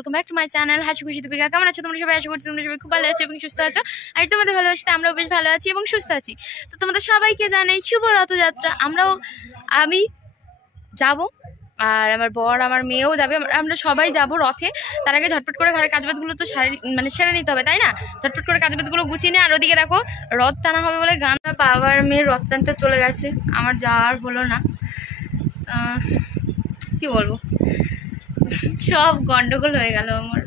Welcome back to my channel হাসি খুশি দীপিকা। কেমন আছো তোমরা সবাই? আশা করছি তোমরা সবাই খুব ভালো আছো এবং সুস্থ আছো। আর তোমাদের ভালোবাসতে আমরাও বেশ ভালো আছি এবং সুস্থ আছি। তো তোমাদের সবাইকে জানাই শুভ রথযাত্রা। আমি যাব, আর আমার বর আমার মেয়েও যাবে, আমরা সবাই যাব রথে। তার আগে ঝটপট করে ঘরের কাজবাজগুলো তো সেরে নিতে হবে, তাই না? ঝটপট করে কাজবাজগুলো গুছিয়ে নিয়ে, আর ওদিকে দেখো রথ টানা হবে বলে গান। বাবার মেয়ের রথ টানতে চলে গেছে, আমার যাওয়ার হলো না। কি বলবো, সব গন্ডগোল হয়ে গেল আমার।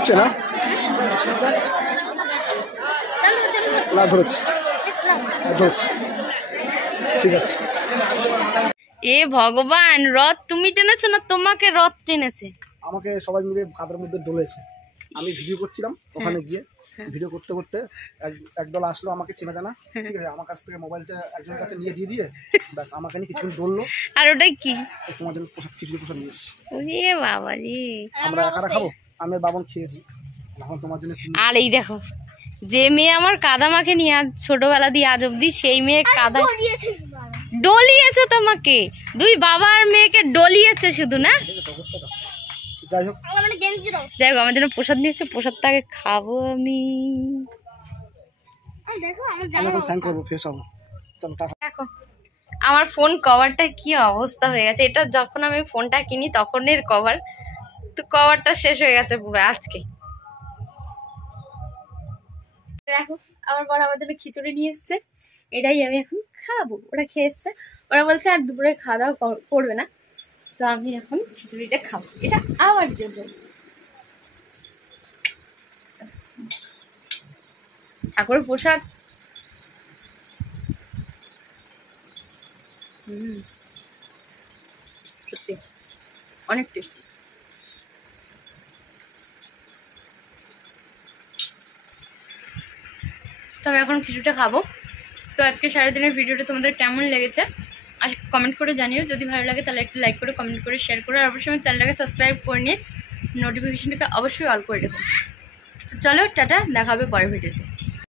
কাঁপছে না? না ধরেছি, ঠিক আছে। এ ভগবান, রথ তুমি টেনেছো না তোমাকে রথ টেনেছে? আমাকে সবাই মিলে কাদের মধ্যে ডলেছে। আমি ভিডিও করছিলাম ওখানে গিয়ে, ভিডিও করতে করতে একদল আসলো, আমাকে চেনা জানা, ঠিক আছে, আমার কাছ থেকে মোবাইলটা একজনের কাছে নিয়ে দিয়ে ব্যাস আমাকে নিয়ে কিছুক্ষণ ডললো। আর ওটা কি? তোমার জন্য খিচুড়ি প্রসাদ নিয়ে এসেছি। ওরে বাবা রে, আমরা একারা খাবো, আমি বাবন খেয়েছি, এখন তোমার জন্য। আর এই দেখো, যে মেয়ে আমার কাদা মাখে নিয়ে আজ ছোটবেলা দিয়ে আজ অব্দি, সেই মেয়ে কাদা ডলিয়েছে তোমাকে। দুই বাবা আর মেয়েকে ডলিয়েছে শুধু না। যাই হোক, দেখো আমার জন্য প্রসাদ নিয়েছে, প্রসাদটাকে খাবো আমি। দেখো আমার ফোন কভারটা কি অবস্থা হয়ে গেছে। এটা যখন আমি ফোনটা কিনি তখনের কভার, তো কভারটা শেষ হয়ে গেছে পুরো আজকে। দেখো আমার বড় আমার জন্য খিচুড়ি নিয়ে এসছে, এটাই আমি এখন খাবো। ওরা খেয়ে এসছে, ওরা বলছে আর দুপুরে খাওয়া দাওয়া করবে না, তো আমি এখন খিচুড়িটা খাবো, এটা আমার জন্য। ঠাকুরের প্রসাদ, সত্যি অনেক টেস্টি। তো আমি এখন খিচুড়িটা খাবো। তো আজকে সারাদিনের ভিডিওটা তোমাদের কেমন লেগেছে আর কমেন্ট করে জানিও। যদি ভালো লাগে তাহলে একটু লাইক করে, কমেন্ট করে, শেয়ার করে, আর অবশ্যই আমার চ্যানেলটাকে সাবস্ক্রাইব করে নিয়ে নোটিফিকেশনটাকে অবশ্যই অল করে দেবো। তো চলো টাটা, দেখা হবে পরের ভিডিওতে।